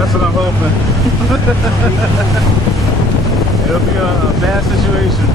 That's what I'm hoping. It'll be a bad situation.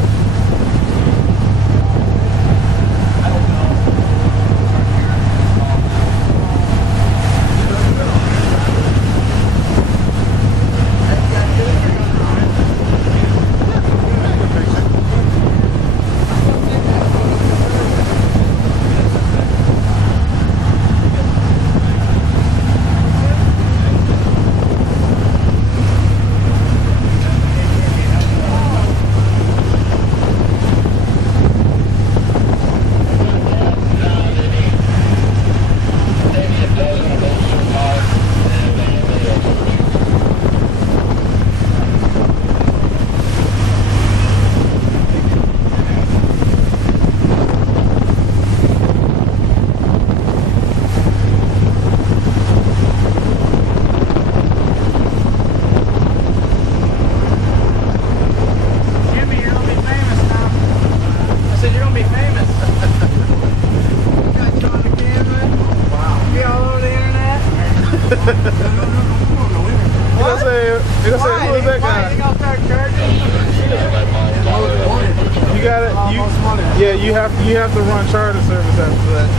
You have to run charter service after that.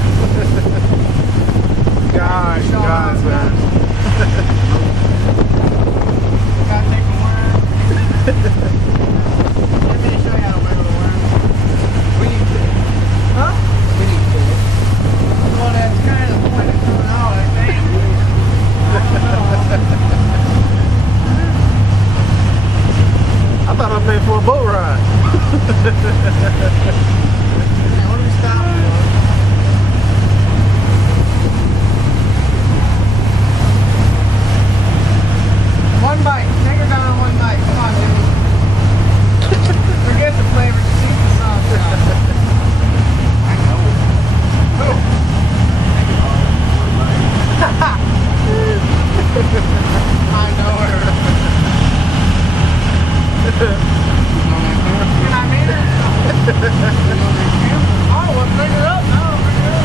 Gosh, man. Gotta take a worm. Let me show you how to wiggle the worm. We need to. Huh? We need to. Well, that's kind of the point of coming out, I think. I thought I paid for a boat ride. One bite. Take her down on one bite. Come on, dude. Forget the flavor. Just eat the sauce. I know. Oh. I know her. Can I meet her? Oh, well, bring her up now. Bring her up.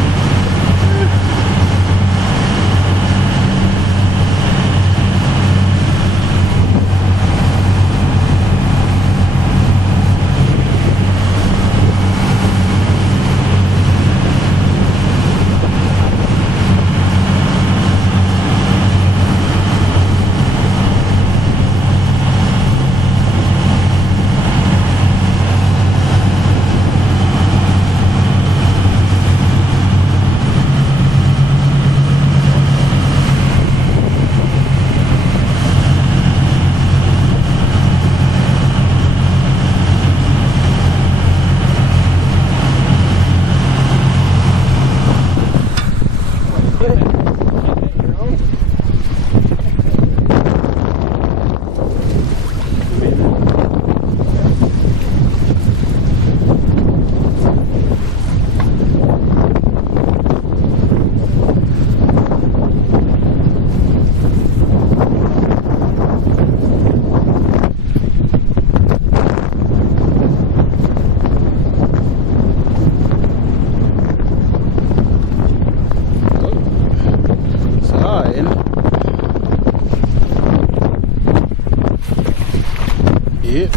Yep.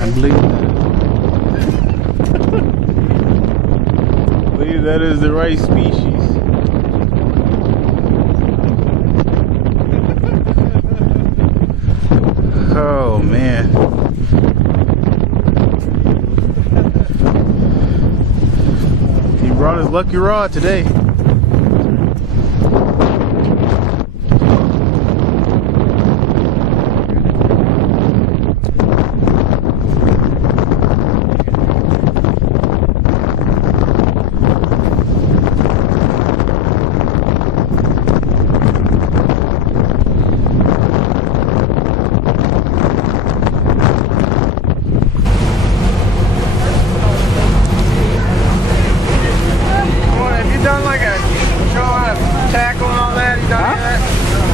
I believe that is the right species. Oh man. He brought his lucky rod today.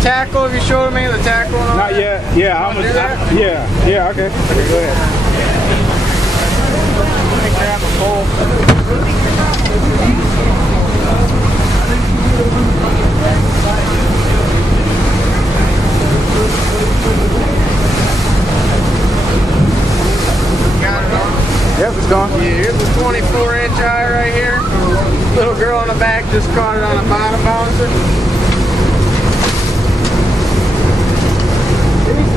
Tackle, have you showed me the tackle and all Not that? yet. Yeah, I'm gonna do that. Yeah, okay. Okay, go ahead. Let me grab a pole. 24-inch eye right here. Little girl in the back just caught it on a bottom bouncer.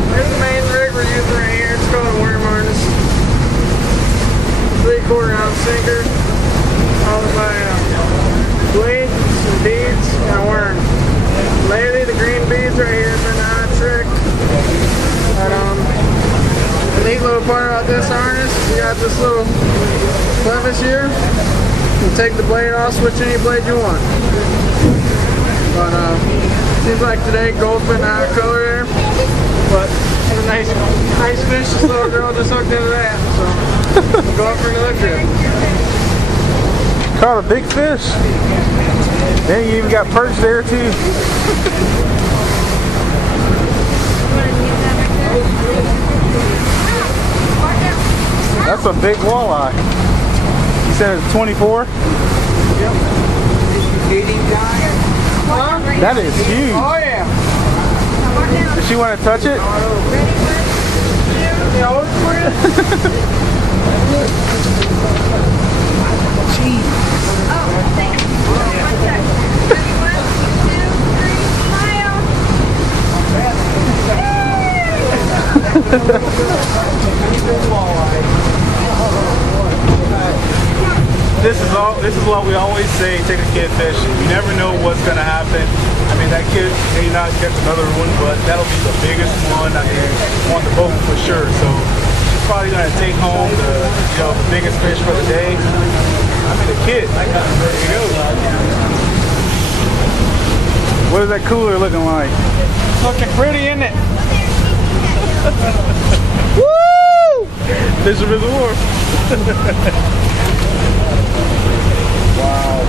There's the main rig we're using right here. It's called a worm harness. 3/4 ounce sinker. Followed by blades, some beads, and a worm. Lately, the green beads right here have been a hot trick. But, the neat little part about this harness, you got this little clevis here. You can take the blade off, switch any blade you want. But seems like today gold's been out of color there. But it's a nice fish. This little girl just hooked into that. So we'll go up for another trip. Caught a big fish. Then you even got perch there too. That's a big walleye. You said it's 24? Yep. That is huge. Oh yeah. Does she want to touch it? Jeez. Oh, thanks. One second. Ready, 1, 2, 3, smile. This is what we always say, take a kid fishing. You never know what's gonna happen. I mean, that kid may not catch another one, but that'll be the biggest one, I mean, on the boat for sure. So she's probably gonna take home the biggest fish for the day. I mean, the kid. There you go. What is that cooler looking like? Looking pretty, isn't it? Woo! Fisherman's Wharf. Wow.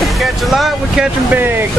We catch a lot, we catch them big.